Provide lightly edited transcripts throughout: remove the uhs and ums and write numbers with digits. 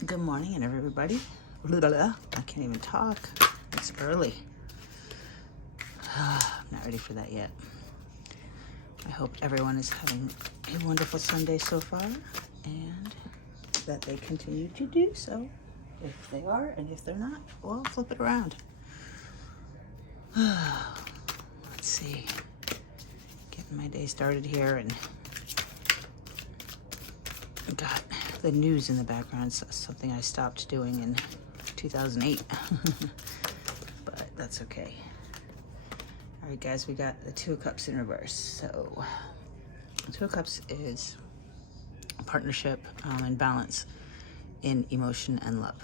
Good morning, and everybody. Blah, blah, blah. I can't even talk. It's early. I'm not ready for that yet. I hope everyone is having a wonderful Sunday so far, and that they continue to do so. If they are, and if they're not, well, flip it around. Let's see. Getting my day started here, and got the news in the background. So something I stopped doing in 2008, but that's okay. All right, guys, we got the Two of Cups in reverse. So Two of Cups is a partnership and balance in emotion and love.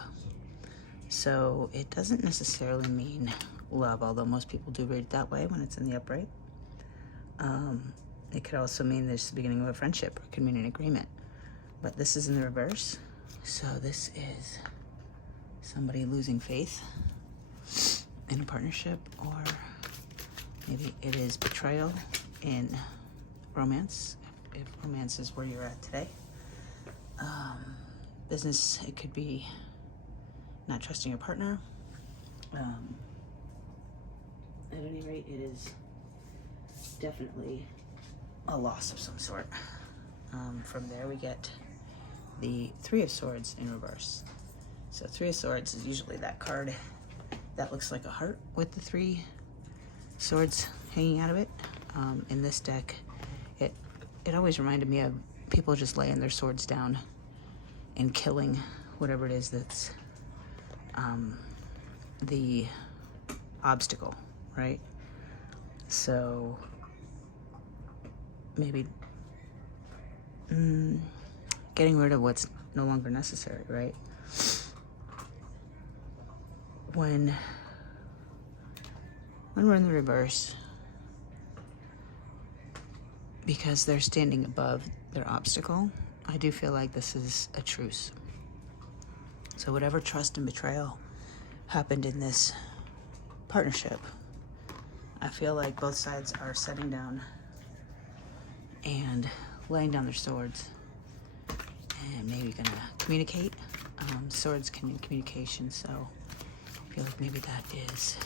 So it doesn't necessarily mean love, although most people do read it that way when it's in the upright. It could also mean there's the beginning of a friendship, or it could mean an agreement. But this is in the reverse. So this is somebody losing faith in a partnership, or maybe it is betrayal in romance, if romance is where you're at today. Business, it could be not trusting your partner. At any rate, it is definitely a loss of some sort. From there, we get the Three of Swords in reverse. So Three of Swords is usually that card that looks like a heart with the three swords hanging out of it. In this deck, it always reminded me of people just laying their swords down and killing whatever it is that's the obstacle, right? So maybe getting rid of what's no longer necessary, right? When we're in the reverse, because they're standing above their obstacle, I do feel like this is a truce. So whatever trust and betrayal happened in this partnership, I feel like both sides are setting down and laying down their swords and maybe gonna communicate. Swords can mean communication, so I feel like maybe that is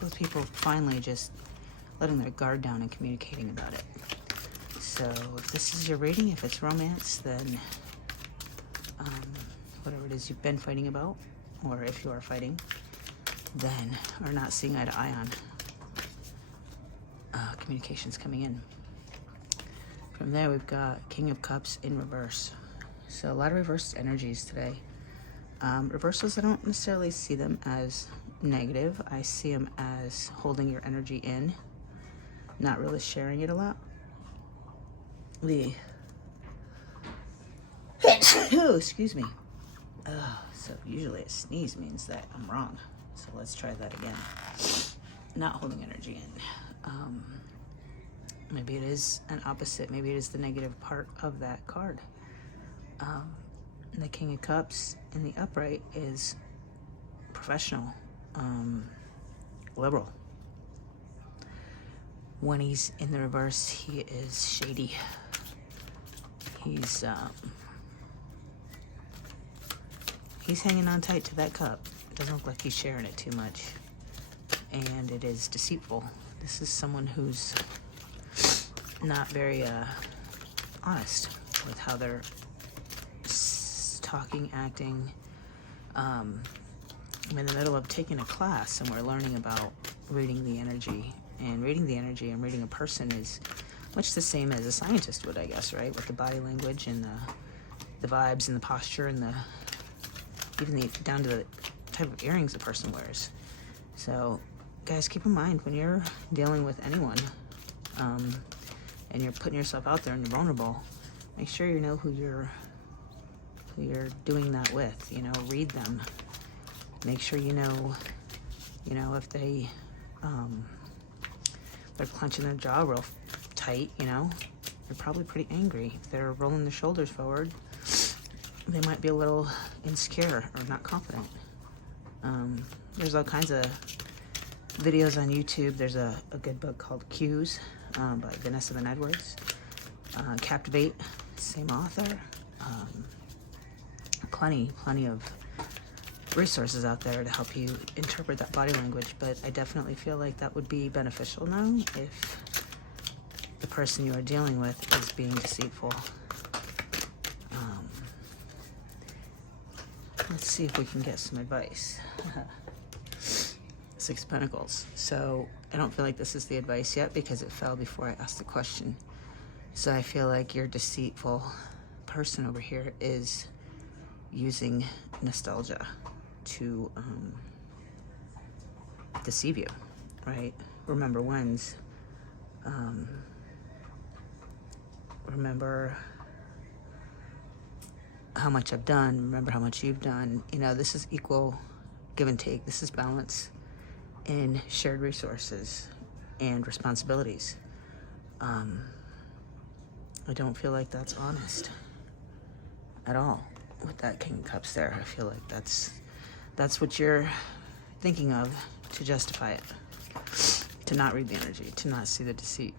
both people finally just letting their guard down and communicating about it. So if this is your reading, if it's romance, then whatever it is you've been fighting about, or if you are fighting, then are not seeing eye to eye on, communications coming in. From there, we've got King of Cups in reverse. So a lot of reverse energies today. Reversals, I don't necessarily see them as negative. I see them as holding your energy in, not really sharing it a lot. Excuse me. So usually a sneeze means that I'm wrong. So let's try that again. Not holding energy in. Maybe it is an opposite. Maybe it is the negative part of that card. The King of Cups in the upright is professional, liberal. When he's in the reverse, he is shady. He's hanging on tight to that cup. It doesn't look like he's sharing it too much. And it is deceitful. This is someone who's not very honest with how they're talking, acting. I'm in the middle of taking a class, and we're learning about reading the energy. And reading the energy and reading a person is much the same as a scientist would, I guess, right? With the body language and the vibes and the posture and even down to the type of earrings a person wears. So, guys, keep in mind when you're dealing with anyone, and you're putting yourself out there and you're vulnerable, make sure you know who you're doing that with. You know, read them. Make sure you know if they're clenching their jaw real tight, they're probably pretty angry. If they're rolling their shoulders forward, they might be a little insecure or not confident. There's all kinds of videos on YouTube. There's a good book called Cues by Vanessa Van Edwards. Captivate, same author. plenty of resources out there to help you interpret that body language, but I definitely feel like that would be beneficial now if the person you are dealing with is being deceitful. Let's see if we can get some advice. Six of Pentacles. So I don't feel like this is the advice yet because it fell before I asked the question. So I feel like your deceitful person over here is using nostalgia to deceive you, right? Remember when's, remember how much I've done, remember how much you've done. You know, this is equal give and take. This is balance in shared resources and responsibilities. I don't feel like that's honest at all with that King of Cups there. I feel like that's what you're thinking of to justify it, to not read the energy, to not see the deceit.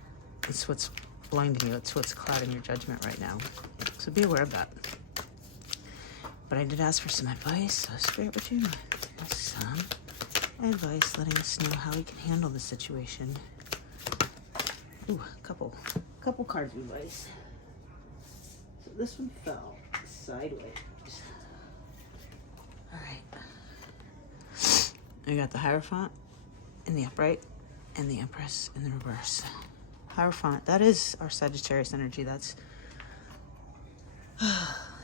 It's what's blinding you. It's what's clouding your judgment right now. So be aware of that. But I did ask for some advice, so Spirit, would you give us some advice, letting us know how we can handle the situation? Ooh, a couple cards of advice. So this one fell sideways. All right. I got the Hierophant in the upright and the Empress in the reverse. Hierophant, that is our Sagittarius energy. That's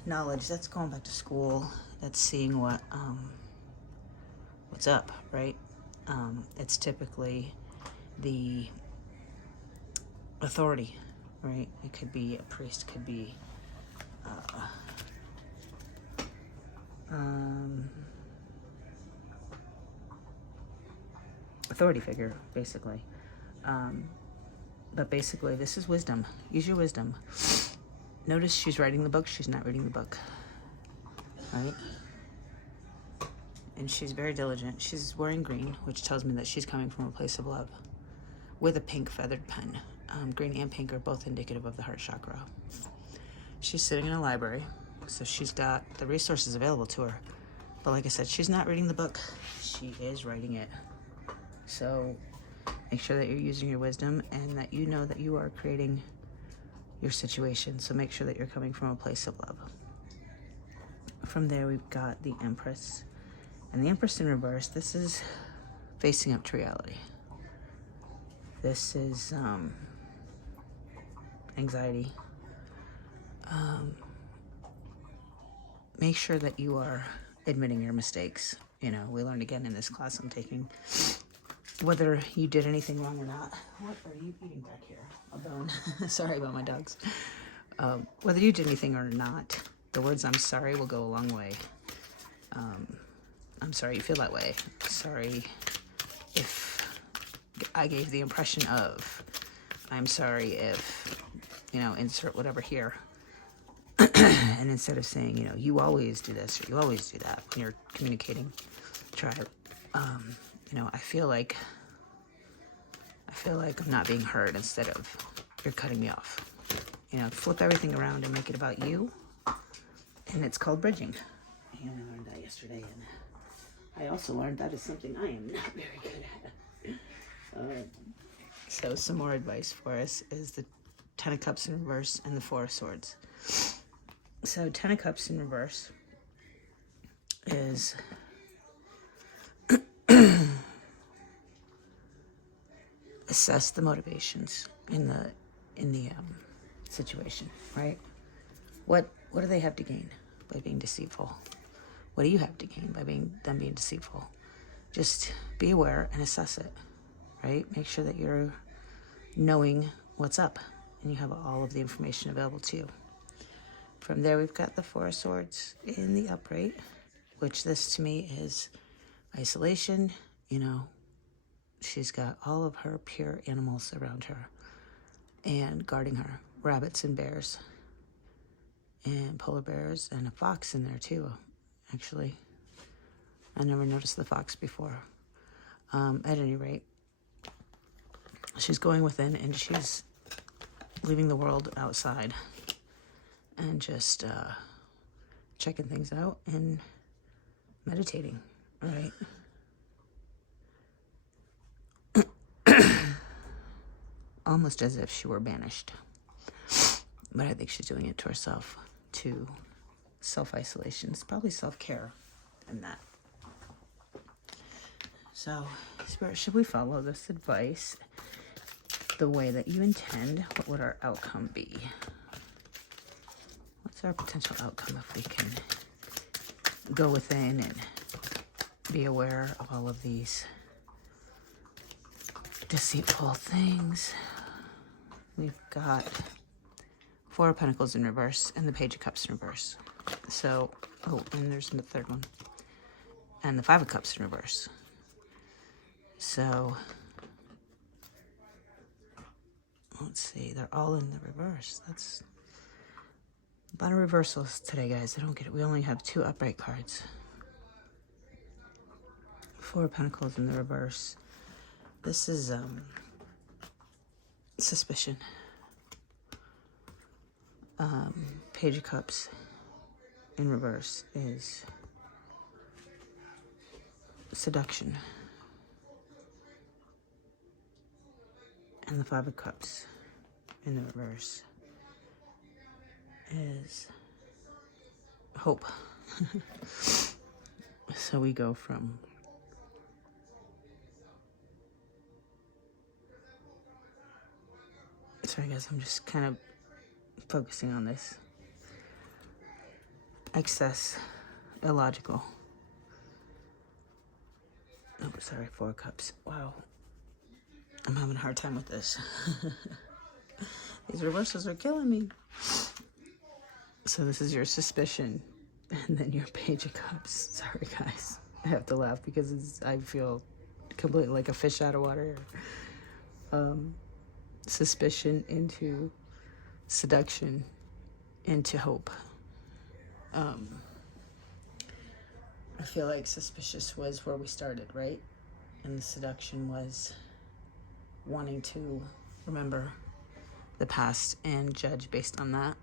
knowledge. That's going back to school. That's seeing what's up, right? It's typically the authority, right? It could be a priest, could be authority figure, basically. But basically, this is wisdom. Use your wisdom. Notice she's writing the book, she's not reading the book, right? And she's very diligent. She's wearing green, which tells me that she's coming from a place of love, with a pink feathered pen. Green and pink are both indicative of the heart chakra. She's sitting in a library, so she's got the resources available to her. But like I said, she's not reading the book, she is writing it. So make sure that you're using your wisdom and that you know that you are creating your situation. So make sure that you're coming from a place of love. From there, we've got the Empress. And the Empress in reverse, this is facing up to reality. This is anxiety. Make sure that you are admitting your mistakes. You know, we learned again in this class I'm taking, whether you did anything wrong or not. What are you eating back here? A bone. Sorry about my dogs. Whether you did anything or not, the words "I'm sorry" will go a long way. I'm sorry you feel that way. Sorry if I gave the impression of. I'm sorry if, you know, insert whatever here. And instead of saying, you know, you always do this or you always do that when you're communicating, try, you know, I feel like I'm not being heard instead of you're cutting me off. You know, flip everything around and make it about you. And it's called bridging. And I learned that yesterday. And I also learned that is something I am not very good at. So some more advice for us is the Ten of Cups in reverse and the Four of Swords. So Ten of Cups in reverse is assess the motivations in the situation, right? What do they have to gain by being deceitful? What do you have to gain by them being deceitful? Just be aware and assess it, right? Make sure that you're knowing what's up and you have all of the information available to you. From there, we've got the Four of Swords in the upright, which this to me is isolation. You know, she's got all of her pure animals around her and guarding her. Rabbits and bears and polar bears and a fox in there too, actually. I never noticed the fox before. At any rate, she's going within and she's leaving the world outside and just checking things out and meditating. All right. Almost as if she were banished. But I think she's doing it to herself, to self-isolation. It's probably self-care and that. So, Spirit, should we follow this advice the way that you intend? What would our outcome be? What's our potential outcome if we can go within and be aware of all of these deceitful things? We've got Four of Pentacles in reverse and the Page of Cups in reverse. So, oh, and there's the third one. And the Five of Cups in reverse. So, let's see, they're all in the reverse. That's a lot of reversals today, guys. I don't get it. We only have 2 upright cards. Four of Pentacles in the reverse. This is suspicion. Page of Cups in reverse is seduction. And the Five of Cups in the reverse is hope. So we go from sorry guys, I'm just kind of focusing on this. Excess, illogical. Oh, sorry, Four of Cups. Wow. I'm having a hard time with this. These reversals are killing me. So this is your suspicion. And then your Page of Cups. Sorry, guys. I have to laugh because I feel completely like a fish out of water. Suspicion into seduction into hope. I feel like suspicious was where we started, right? And the seduction was wanting to remember the past and judge based on that.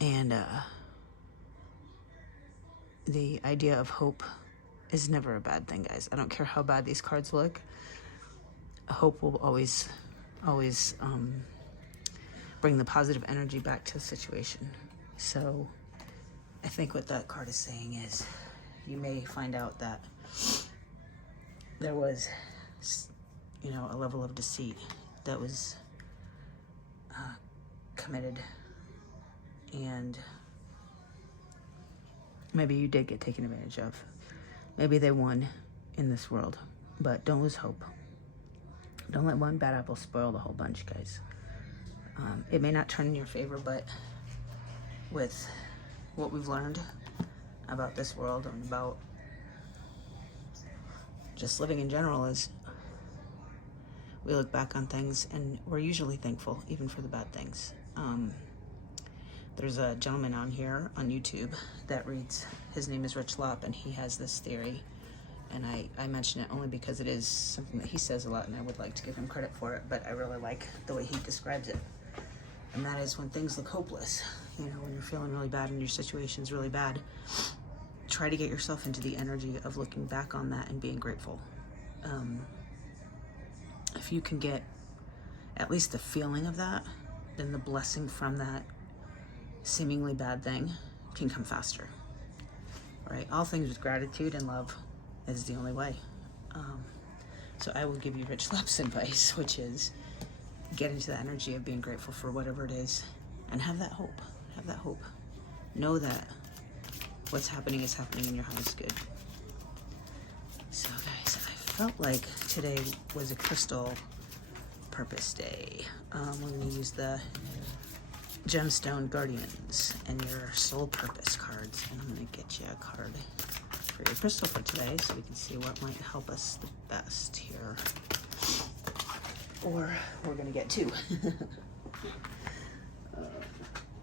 And the idea of hope is never a bad thing, guys. I don't care how bad these cards look. Hope will always bring the positive energy back to the situation. So I think what that card is saying is you may find out that there was, a level of deceit that was committed, and maybe you did get taken advantage of. Maybe they won in this world, but don't lose hope. Don't let one bad apple spoil the whole bunch, guys. It may not turn in your favor, but with what we've learned about this world and about just living in general is we look back on things and we're usually thankful, even for the bad things. There's a gentleman on here on YouTube that reads, his name is Rich Lopp, and he has this theory. And I mention it only because it is something that he says a lot, and I would like to give him credit for it, but I really like the way he describes it. And that is when things look hopeless, when you're feeling really bad and your situation's really bad, try to get yourself into the energy of looking back on that and being grateful. If you can get at least the feeling of that, then the blessing from that seemingly bad thing can come faster, right? All things with gratitude and love is the only way. So I will give you Rich Lopp's advice, which is get into the energy of being grateful for whatever it is and have that hope. Have that hope. Know that what's happening is happening and your highest good. So guys, I felt like today was a crystal purpose day. We're going to use the Gemstone Guardians and your soul purpose cards, and I'm going to get you a card for your crystal for today so we can see what might help us the best here. Or we're going to get 2.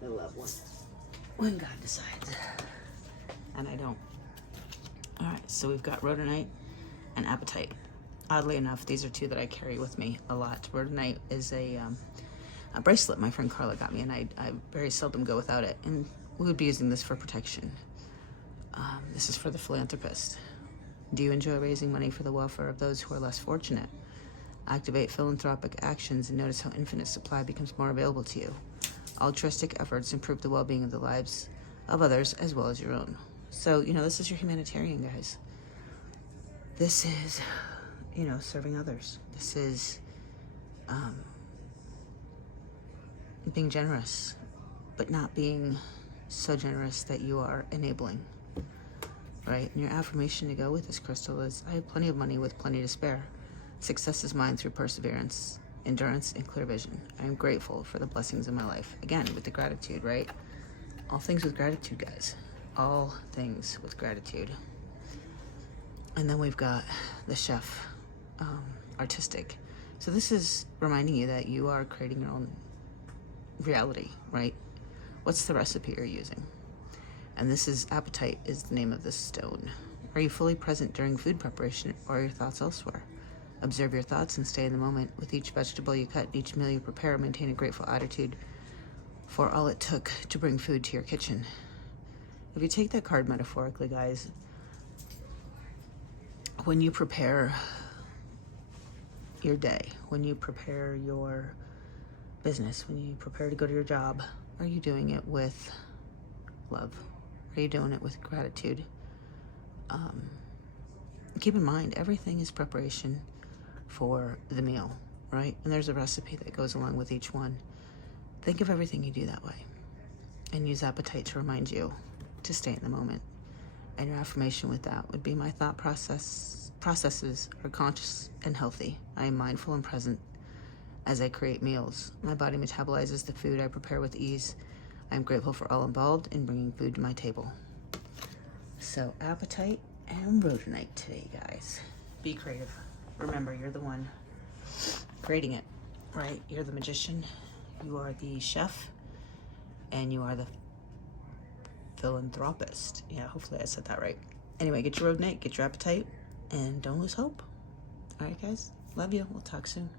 I love when God decides, and I don't. All right, so we've got Rhodonite and Apatite. Oddly enough, these are 2 that I carry with me a lot. Rhodonite is a bracelet my friend Carla got me, and I very seldom go without it. And we would be using this for protection. This is for the philanthropist. Do you enjoy raising money for the welfare of those who are less fortunate? Activate philanthropic actions and notice how infinite supply becomes more available to you. Altruistic efforts improve the well-being of the lives of others as well as your own. So, this is your humanitarian, guys. This is, serving others. This is being generous, but not being so generous that you are enabling, right? And your affirmation to go with this crystal is, I have plenty of money with plenty to spare. Success is mine through perseverance, endurance, and clear vision. I am grateful for the blessings in my life. Again, with the gratitude, right? All things with gratitude, guys. All things with gratitude. And then we've got the chef, artistic. So this is reminding you that you are creating your own reality, right? What's the recipe you're using? And this is appetite is the name of this stone. Are you fully present during food preparation, or are your thoughts elsewhere? Observe your thoughts and stay in the moment. With each vegetable you cut, each meal you prepare, maintain a grateful attitude for all it took to bring food to your kitchen. If you take that card metaphorically, guys, when you prepare your day, when you prepare your business, when you prepare to go to your job, are you doing it with love? Are you doing it with gratitude? Keep in mind, everything is preparation for the meal, right? And there's a recipe that goes along with each one. Think of everything you do that way, and use appetite to remind you to stay in the moment. And your affirmation with that would be, my thought processes are conscious and healthy. I am mindful and present as I create meals. My body metabolizes the food I prepare with ease. I am grateful for all involved in bringing food to my table. So appetite and rhodonite today, guys. Be creative. Remember, you're the one creating it, right? You're the magician, you are the chef, and you are the philanthropist. Yeah, hopefully I said that right. Anyway, get your rhodonite, get your appetite, and don't lose hope. All right, guys. Love you. We'll talk soon.